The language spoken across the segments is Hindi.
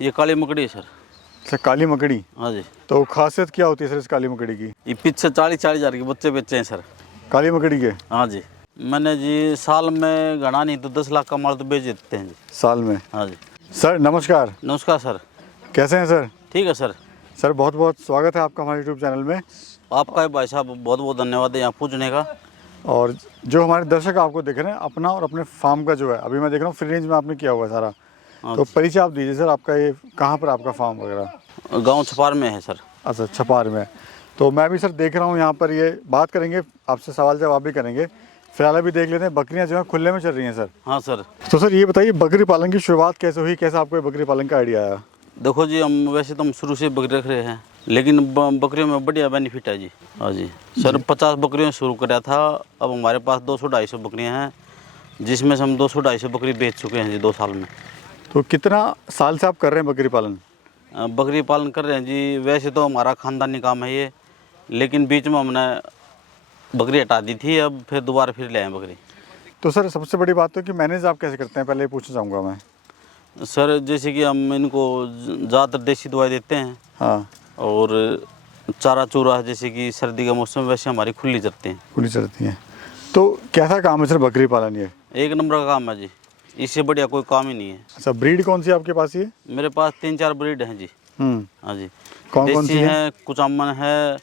ये काली मकड़ी है सर। अच्छा, काली मकड़ी। हाँ जी। तो खासियत क्या होती है सर इस काली मकड़ी की? ये पीछे 40 हज़ार के बच्चे बेचे हैं सर। काली मकड़ी के? हाँ जी। मैंने जी साल में घना नहीं तो 10 लाख का माल तो बेच देते हैं जी साल में। हाँ जी। सर नमस्कार। नमस्कार सर। कैसे हैं सर? ठीक है सर। सर बहुत बहुत स्वागत है आपका हमारे यूट्यूब चैनल में। आपका भाई साहब बहुत बहुत धन्यवाद है यहाँ पूछने का। और जो हमारे दर्शक आपको देख रहे हैं, अपना और अपने फार्म का जो है, अभी मैं देख रहा हूँ फ्री रेंज में आपने किया हुआ है सारा। तो परिचय आप दीजिए सर, आपका ये कहाँ पर आपका फार्म वगैरह? गांव छपार में है सर। अच्छा, छपार में। तो मैं भी सर देख रहा हूँ यहाँ पर, ये बात करेंगे आपसे, सवाल जवाब भी करेंगे। फिलहाल अभी देख लेते हैं, बकरियाँ जो है खुले में चल रही हैं सर। हाँ सर। तो सर ये बताइए, बकरी पालन की शुरुआत कैसे हुई, कैसे आपको ये बकरी पालन का आइडिया आया? देखो जी, हम वैसे तो हम शुरू से बकरी रख रहे हैं, लेकिन बकरियों में बढ़िया बेनिफिट है जी। हाँ जी सर। 50 बकरियों शुरू कराया था, अब हमारे पास 200-250 बकरियां हैं, जिसमें से हम 200-250 बकरी बेच चुके हैं जी 2 साल में। तो कितना साल से आप कर रहे हैं बकरी पालन? बकरी पालन कर रहे हैं जी। वैसे तो हमारा ख़ानदानी काम है ये, लेकिन बीच में हमने बकरी हटा दी थी, अब फिर दोबारा फिर ले आए बकरी। तो सर सबसे बड़ी बात तो कि मैनेज आप कैसे करते हैं, पहले ये पूछना चाहूँगा मैं। सर जैसे कि हम इनको ज़्यादातर देसी दवाई देते हैं। हाँ। और चारा चूरा, जैसे कि सर्दी का मौसम, वैसे हमारी खुली चरते हैं। खुली चलती हैं। तो कैसा काम है सर बकरी पालन ये? एक नंबर का काम है जी, इससे बढ़िया कोई काम ही नहीं है। अच्छा, ब्रीड कौन सी है आपके पास ये? मेरे पास 3-4 ब्रीड हैं जी। हाँ जी। कौन कौन सी है? कुचामन है,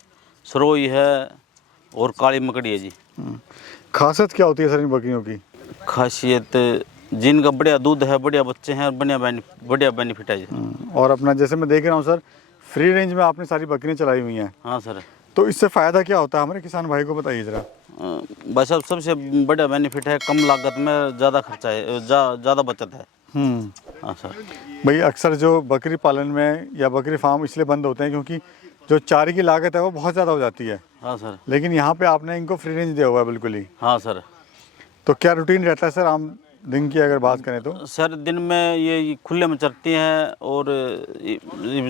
सरोई है और काली मकड़ी है जी। खासियत क्या होती है सर इन बकरियों की? खासियत जिनका बढ़िया दूध है, बढ़िया बच्चे हैं और बढ़िया बेनिफिट है जी। और अपना जैसे मैं देख रहा हूँ सर, फ्री रेंज में आपने सारी बकरियाँ चलाई हुई हैं। हाँ सर। तो इससे फ़ायदा क्या होता है हमारे किसान भाई को बताइए ज़रा। भाई साहब, सबसे बढ़िया बेनिफिट है, कम लागत में ज़्यादा खर्चा है, ज़्यादा बचत है। हाँ सर। भाई अक्सर जो बकरी पालन में या बकरी फार्म इसलिए बंद होते हैं क्योंकि जो चारे की लागत है वो बहुत ज़्यादा हो जाती है। हाँ सर। लेकिन यहाँ पे आपने इनको फ्री रेंज दिया हुआ है बिल्कुल ही। हाँ सर। तो क्या रूटीन रहता है सर आम दिन की अगर बात करें तो? सर दिन में ये खुले में चरती हैं, और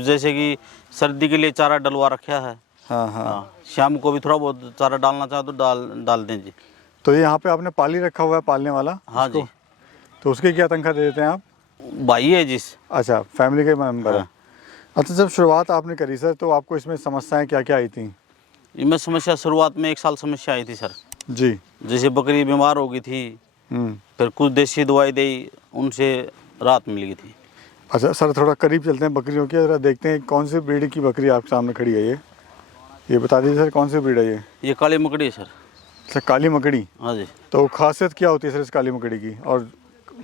जैसे कि सर्दी के लिए चारा डलवा रखा है। हाँ हाँ। शाम को भी थोड़ा बहुत चारा डालना चाहो तो डाल दें जी। तो ये यहाँ पे आपने पाली रखा हुआ है, पालने वाला? हाँ जी। तो उसकी क्या तनख्वाह दे देते हैं आप? भाई है जिस। अच्छा, फैमिली के मेंबर है। हाँ। अच्छा, जब शुरुआत आपने करी सर तो आपको इसमें समस्याएं क्या क्या आई थी? इनमें समस्या शुरुआत में 1 साल समस्या आई थी सर जी। जैसे बकरी बीमार हो गई थी, फिर कुछ देसी दवाई दी, उनसे राहत मिल गई थी। अच्छा सर, थोड़ा करीब चलते हैं बकरियों के, जरा देखते हैं कौन सी ब्रीड की बकरी आपके सामने खड़ी है। ये बता दीजिए सर, कौन सी ब्रीड है ये? काली मकड़ी है सर। अच्छा, काली मकड़ी। हाँ जी। तो खासियत क्या होती है सर इस काली मकड़ी की, और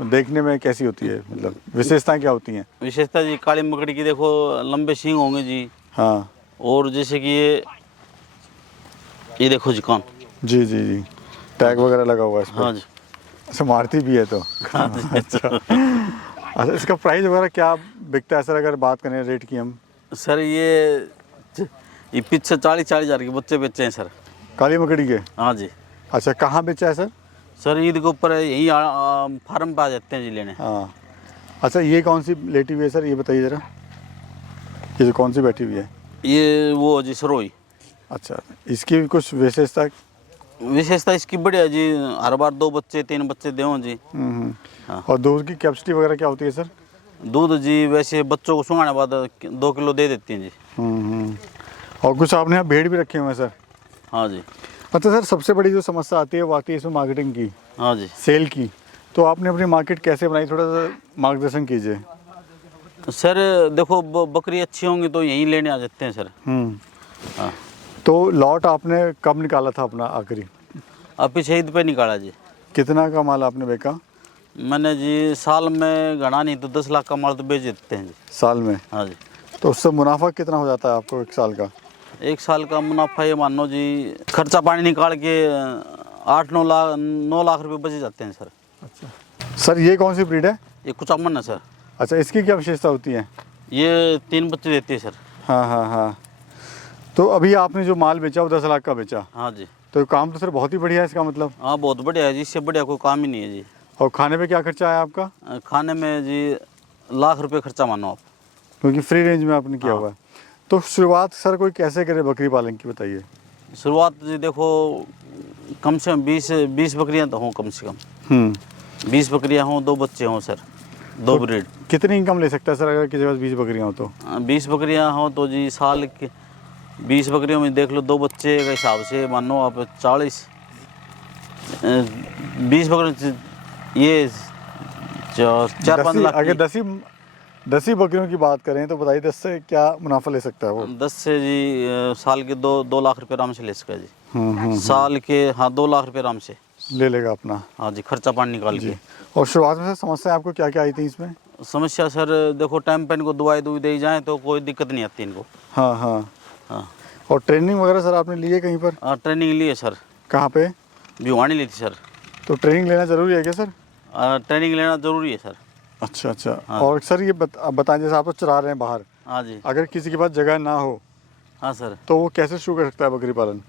देखने में कैसी होती है, मतलब विशेषताएं क्या होती हैं? विशेषता जी काली मकड़ी की, देखो लंबे सींग होंगे जी। हाँ। और जैसे कि ये देखो जी कान। जी जी जी, टैग वगैरह लगा हुआ है इस पर। हाँ जी। अच्छा, मारती भी है तो। हाँ जी। अच्छा। अच्छा, इसका प्राइस वगैरह क्या बिकता है सर, अगर बात करें रेट की हम? सर ये पीछे 40 हज़ार के बच्चे बेचे हैं सर। काली मकड़ी के? हाँ जी। अच्छा, कहाँ बेचा है सर? सर ईद के ऊपर यही फार्म पे आ जाते हैं जी लेने। हाँ। अच्छा, ये कौन सी लेटी हुई है सर, ये बताइए ज़रा, ये जो कौन सी बैठी हुई है? ये वो जी सरोई। अच्छा, इसकी भी कुछ विशेषता इसकी बढ़िया जी, हर बार 2 बच्चे 3 बच्चे दें जी। हाँ। और दूध की कैपेसिटी वगैरह क्या होती है सर? दूध जी वैसे बच्चों को सुंघाने बाद 2 किलो दे देती हैं जी। और कुछ आपने यहाँ भेड़ भी रखे हुए हैं सर? हाँ जी। अच्छा सर, सबसे बड़ी जो समस्या आती है वो आती है इसमें मार्केटिंग की। हाँ जी। सेल की। तो आपने अपनी मार्केट कैसे बनाई, थोड़ा सा मार्गदर्शन कीजिए। सर देखो, बकरी अच्छी होंगी तो यहीं लेने आ जाते हैं सर। हाँ। तो लॉट आपने कब निकाला था अपना आखिरी? अब पीछे ईद पे निकाला जी। कितना का माल आपने बेचा? मैंने जी साल में घना नहीं तो 10 लाख का माल तो बेच देते हैं जी। साल में? हाँ जी। तो उससे मुनाफा कितना हो जाता है आपको 1 साल का? 1 साल का मुनाफा ये मान लो जी, खर्चा पानी निकाल के 8-9 लाख रुपए बच जाते हैं सर। अच्छा सर, ये कौन सी ब्रीड है? ये कुचामन है सर। अच्छा, इसकी क्या विशेषता होती है? ये 3 बच्चे देती है सर। हाँ हाँ हाँ। तो अभी आपने जो माल बेचा वो 10 लाख का बेचा? हाँ जी। तो काम तो सर बहुत ही बढ़िया है इसका मतलब। हाँ बहुत बढ़िया है जी, इससे बढ़िया कोई काम ही नहीं है जी। और खाने पे क्या खर्चा आया आपका? खाने में जी लाख रुपए खर्चा मानो आप, क्योंकि फ्री रेंज में आपने किया हाँ। हुआ है। तो शुरुआत सर कोई कैसे करे बकरी पालन की, बताइए। शुरुआत जी देखो, कम से कम 20 बकरियां तो हों, कम से कम 20 बकरियां हों, 2 बच्चे हों सर। 2 ब्रीड। कितनी इनकम ले सकता है सर अगर किसी के पास 20 बकरियां हो तो? 20 बकरियां हो तो जी साल के 20 बकरियों में देख लो 2 बच्चे के हिसाब से मानो आप 40 20 बकरियों ये 4-5 लाख अगर की। 10 बकरियों की बात करें तो बताइए 10 से क्या मुनाफा ले सकता है वो? 10 से जी साल के 2 लाख रुपये आराम से ले सका जी। साल के हाँ 2 लाख रुपये आराम से ले लेगा अपना। हाँ जी, खर्चा पानी निकाल के। और शुरुआत में सर समस्या आपको क्या क्या आई थी इसमें? समस्या सर देखो टाइम पे इनको दवाई दी जाए तो कोई दिक्कत नहीं आती इनको। हाँ हाँ हाँ। और ट्रेनिंग वगैरह सर आपने ली है कहीं पर? ट्रेनिंग ली है सर। कहाँ पे? भिवानी ली थी सर। तो ट्रेनिंग लेना ज़रूरी है क्या सर? ट्रेनिंग लेना ज़रूरी है सर। अच्छा अच्छा। और सर ये बताएं जैसे आप तो चरा रहे हैं बाहर, हाँ जी। अगर किसी के पास जगह ना हो हाँ सर। तो वो कैसे शुरू कर सकता है बकरी पालन?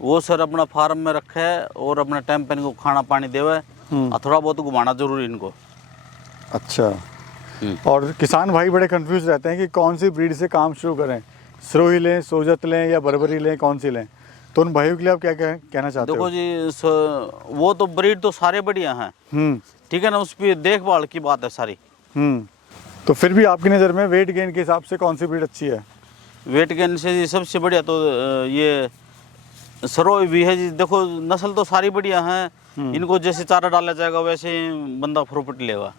वो सर अपना फार्म में रखे और अपना टाइम पे इनको खाना पानी देवे और थोड़ा बहुत घुमाना जरूरी इनको। अच्छा। और किसान भाई बड़े कंफ्यूज रहते हैं कि कौन सी ब्रीड से काम शुरू करें, सिरोही लें, सोजत लें या बर्बरी लें, कौन सी लें? तो उन भाइयों के लिए आप क्या कहना चाहते हो? देखो जी वो तो ब्रीड तो सारे बढ़िया हैं, ठीक है ना, उस पर देखभाल की बात है सारी। तो फिर भी आपकी नज़र में वेट गेन के हिसाब से कौन सी ब्रीड अच्छी है? वेट गेन से जी सबसे बढ़िया तो ये सरोई भी है जी। देखो नस्ल तो सारी बढ़िया हैं, इनको जैसे चारा डाला जाएगा वैसे ही बंदा प्रॉफिट लेगा।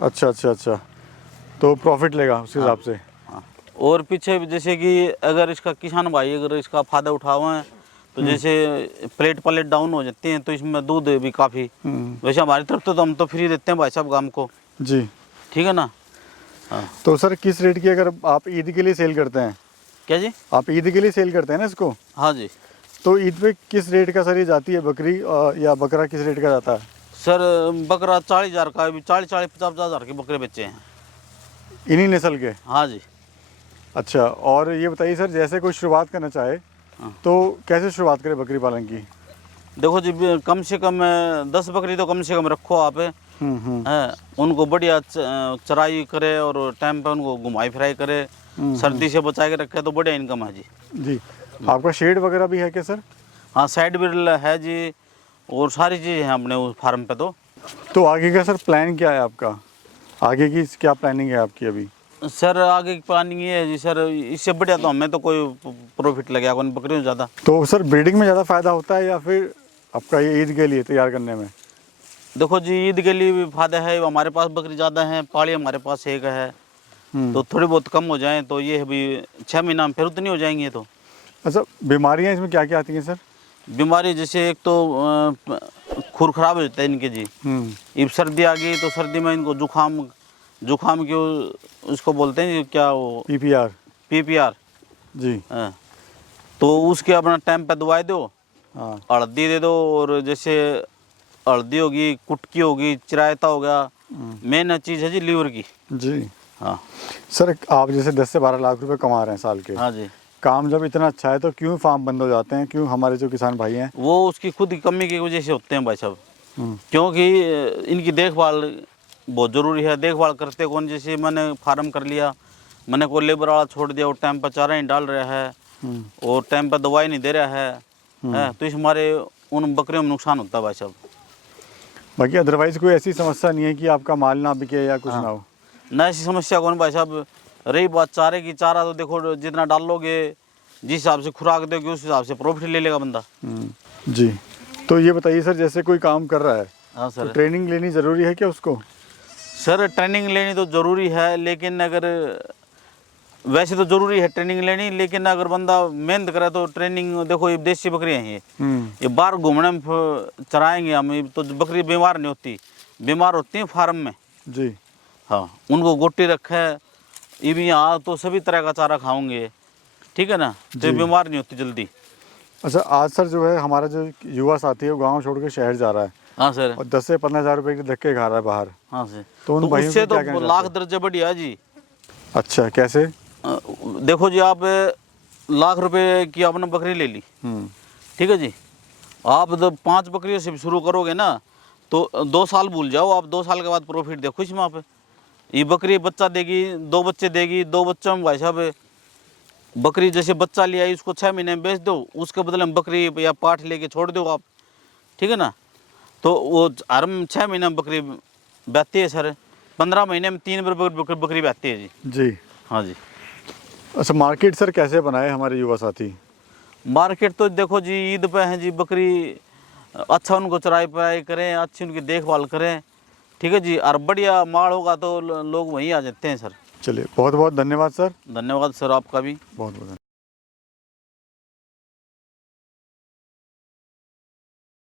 अच्छा अच्छा अच्छा, तो प्रॉफिट लेगा उस हिसाब से। हाँ। और पीछे जैसे कि अगर इसका किसान भाई अगर इसका फायदा उठावे हैं तो जैसे प्लेट डाउन हो जाती हैं तो इसमें दूध भी काफ़ी। वैसे हमारी तरफ तो हम तो फ्री देते हैं भाई साहब गांव को जी, ठीक है ना। हाँ। तो सर किस रेट की, अगर आप ईद के लिए सेल करते हैं? क्या जी? आप ईद के लिए सेल करते हैं ना इसको? हाँ जी। तो ईद पे किस रेट का सर ये जाती है बकरी, या बकरा किस रेट का जाता है? सर बकरा 40,000 का, 40-50,000 के बकरे बेचे हैं इन्हीं नस्ल के? हाँ जी। अच्छा। और ये बताइए सर, जैसे कोई शुरुआत करना चाहे तो कैसे शुरुआत करें बकरी पालन की? देखो जी कम से कम 10 बकरी तो कम से कम रखो आप है, उनको बढ़िया चराई करे और टाइम पे उनको घुमाई फिराई करे, सर्दी से बचा के रखे तो बढ़िया इनकम है जी। जी। आपका शेड वगैरह भी है क्या सर? हाँ साइड बिल है जी और सारी चीज़ है अपने उस फार्म पे। तो आगे का सर प्लान क्या है आपका? आगे की क्या प्लानिंग है आपकी अभी? सर आगे की प्लानिंग ये है जी सर, इससे बढ़िया तो हमें तो कोई प्रॉफिट लगेगा कौन बकरियों ज़्यादा। तो सर ब्रीडिंग में ज़्यादा फ़ायदा होता है या फिर आपका ये ईद के लिए तैयार करने में? देखो जी ईद के लिए भी फायदा है, हमारे पास बकरी ज़्यादा है, पाड़ी हमारे पास एक है, तो थोड़ी बहुत कम हो जाए तो ये अभी 6 महीना में फिर उतनी हो जाएंगी। तो अच्छा, बीमारियाँ इसमें क्या क्या आती हैं सर? बीमारी जैसे एक तो खूर खराब हो जाता है इनके जी। अब सर्दी आ गई तो सर्दी में इनको जुखाम की उसको बोलते हैं क्या वो पीपीआर जी। तो उसके अपना टाइम पे दवाई दो, हाँ। हल्दी दे दो, और जैसे हल्दी होगी, कुटकी होगी, चिरायता हो गया, मेन चीज़ है जी लीवर की जी। हाँ सर आप जैसे 10 से 12 लाख रुपए कमा रहे हैं साल के, हाँ जी। काम जब इतना अच्छा है तो क्यों फार्म बंद हो जाते हैं? क्यों हमारे जो किसान भाई हैं? वो उसकी खुद की कमी की वजह से होते हैं भाई साहब, क्योंकि इनकी देखभाल बहुत ज़रूरी है। देखभाल करते कौन, जैसे मैंने फार्म कर लिया, मैंने कोई लेबर वाला छोड़ दिया, वो टाइम पर चारा नहीं डाल रहा है और टाइम पर दवाई नहीं दे रहा है, तो इस हमारे उन बकरियों में नुकसान होता है भाई साहब। बाकी अदरवाइज कोई ऐसी समस्या नहीं है कि आपका माल ना बिके या कुछ ना हो? ना ऐसी समस्या कौन भाई साहब। रही बात चारे की, चारा तो देखो जितना डाल लोगे, जिस हिसाब से खुराक दोगे उस हिसाब से प्रॉफिट ले लेगा बंदा। जी। तो ये बताइए सर, जैसे कोई काम कर रहा है हाँ सर, तो ट्रेनिंग लेनी ज़रूरी है क्या उसको? सर ट्रेनिंग लेनी तो ज़रूरी है, लेकिन अगर वैसे तो ज़रूरी है ट्रेनिंग लेनी, लेकिन अगर बंदा मेहनत करे तो ट्रेनिंग, देखो ये देसी बकरियाँ हैं ये बाहर घूमने में चराएंगे हम तो बकरी बीमार नहीं होती, बीमार होती हैं फार्म में जी। हाँ, उनको गोटी रखे, ये भी यहाँ तो सभी तरह का चारा खाओगे, ठीक है ना, तो ये बीमार नहीं होती जल्दी। अच्छा, आज सर जो है हमारा जो युवा साथी है वो गाँव छोड़ के शहर जा रहा है। हाँ सर। और 10 से 15 हज़ार रुपये के धक्के खा रहा है बाहर। हाँ सर। तो उन भाइयों उससे को क्या तो कहना लाख चाहते दर्जे बढ़िया है जी। अच्छा, कैसे? देखो जी आप लाख रुपए की आपने बकरी ले ली, ठीक है जी, आप जब 5 बकरियों से शुरू करोगे ना तो 2 साल भूल जाओ आप, 2 साल के बाद प्रॉफिट देखो इसमें आप। ये बकरी बच्चा देगी, 2 बच्चे देगी, 2 बच्चों में भाई साहब बकरी जैसे बच्चा लिया है उसको 6 महीने में बेच दो, उसके बदले में बकरी या पाठ लेके छोड़ दो आप, ठीक है ना, तो वो हर 6 महीने में बकरी बेचती है सर 15 महीने में 3 बार बकरी भी आती है जी। जी। हाँ जी। अच्छा, मार्केट सर कैसे बनाए हमारे युवा साथी? मार्केट तो देखो जी, ईद पे है जी, बकरी अच्छा उनको चराई पराई करें, अच्छी उनकी देखभाल करें, ठीक है जी। और बढ़िया माल होगा तो लोग वहीं आ जाते हैं सर। चलिए, बहुत बहुत धन्यवाद सर। धन्यवाद सर आपका भी। बहुत बहुत